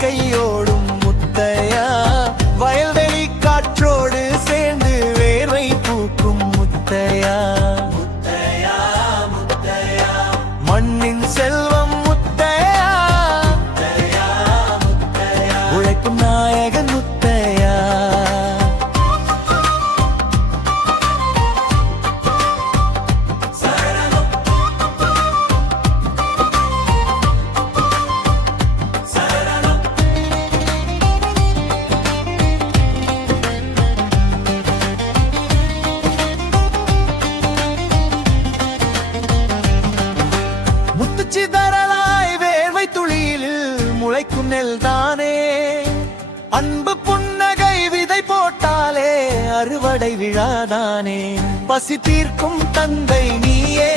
வாழ்க்கையோடும் முத்தையா வயல்வெளி காற்றோடு சேர்ந்து வேர்வை பூக்கும் முத்தையா மண்ணின் செல்வம் முத்தையா உழைக்கும் நாயகன் முத்தையா சிதறலாய் வேர்வை துளியில் முளைக்கும் நெல் தானே அன்பு புன்னகை விதை போட்டாலே அறுவடை விழாதானே பசி தீர்க்கும் தந்தை நீயே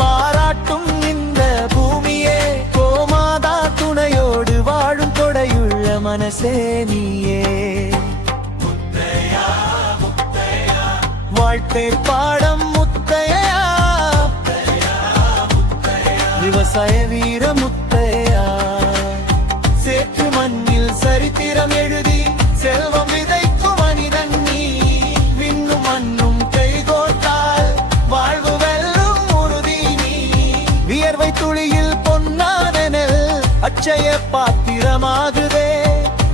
பாராட்டும் இந்த பூமியே கோமாதா துணையோடு வாழும் கொடையுள்ள மனசே நீயே வாழ்க்கை பாடம் முத்தையா விவசாய வீர முத்தையா சேற்று மண்ணில் சரித்திரம் எழுதி செல்வம் விதைக்கும் மனிதன் நீ விண்ணும் மண்ணும் கைகோர்த்தால் வாழ்வு வெல்லும் உறுதி நீ வியர்வை துளியில் பொன்னானெனல் அச்சய பாத்திரமாகுதே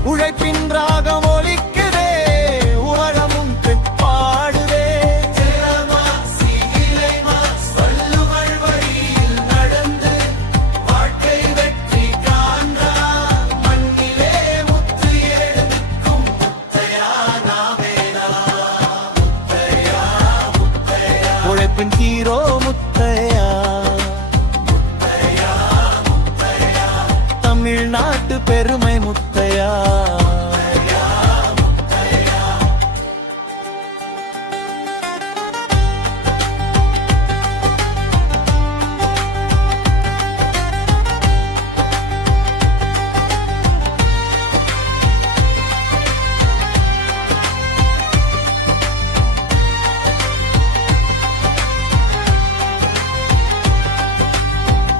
உழைப்பின் ராகம் ஒலிக்குதே உலகமும் பாடுதே உழைப்பின் ஹீரோ முத்தையா தமிழ்நாட்டு பெருமை முத்தையா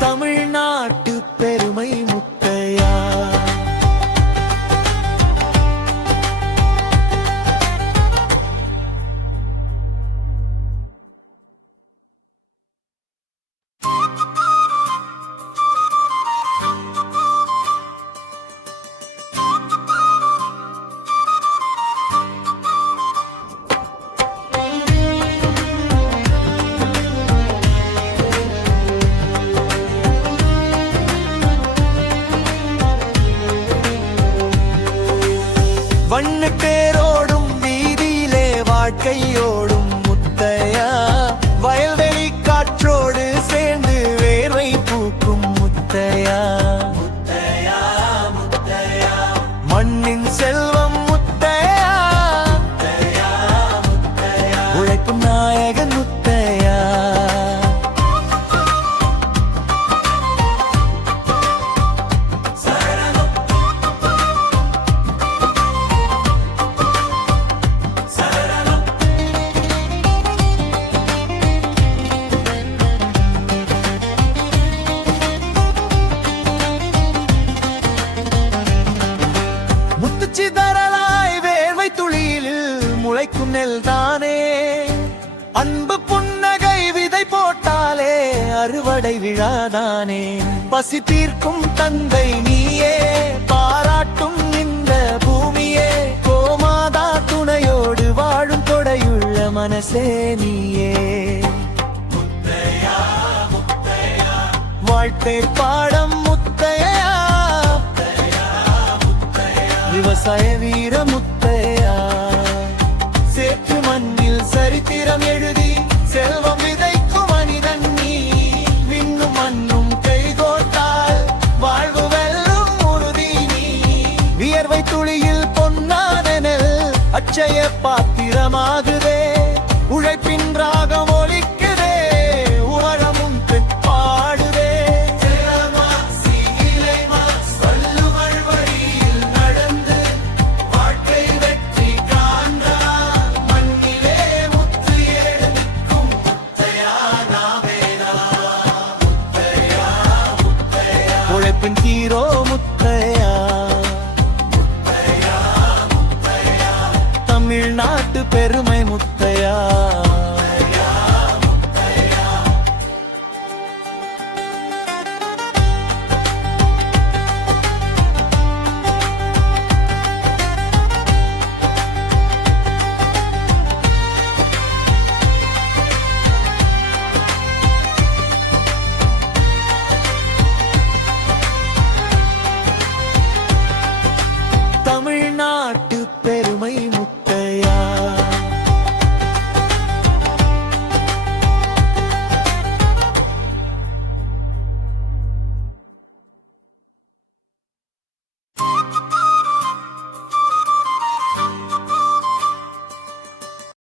தமிழ்நாட்டு பெருமை முத்தையா வண்ண பேரோடும் வீதியிலே வாழ்க்கையோடும் முத்தையா வயல்வெளி காற்றோடு சேர்ந்து வேர்வை பூக்கும் முத்தையா மண்ணின் செல்வம் முத்தையா உழைக்கும் நாயகன் முத்தையா சிதறலாய் வேர்வை துளியில் முளைக்கும் நெல் தானே அன்பு புன்னகை விதை போட்டாலே அறுவடை விழாதானே பசி தீர்க்கும் தந்தை நீயே பாராட்டும் இந்த பூமியே கோமாதா துணையோடு வாழும் கொடையுள்ள மனசே நீயே வாழ்க்கை பாடம் முத்தையா விவசாய வீர முத்தையா சேற்று மண்ணில் சரித்திரம் எழுதி செல்வம் விதைக்கும் மனிதன் நீ விண்ணும் மண்ணும் கைகோர்த்தால் வாழ்வு வெல்லும் உறுதி நீ வியர்வை துளியில் பொன்னானெனல் அச்சய பாத்திரமாகுதே உழைப்பின் ராகம் ஒலிக்குதே உலகமும் பாடுதே உழைப்பின் ஹீரோ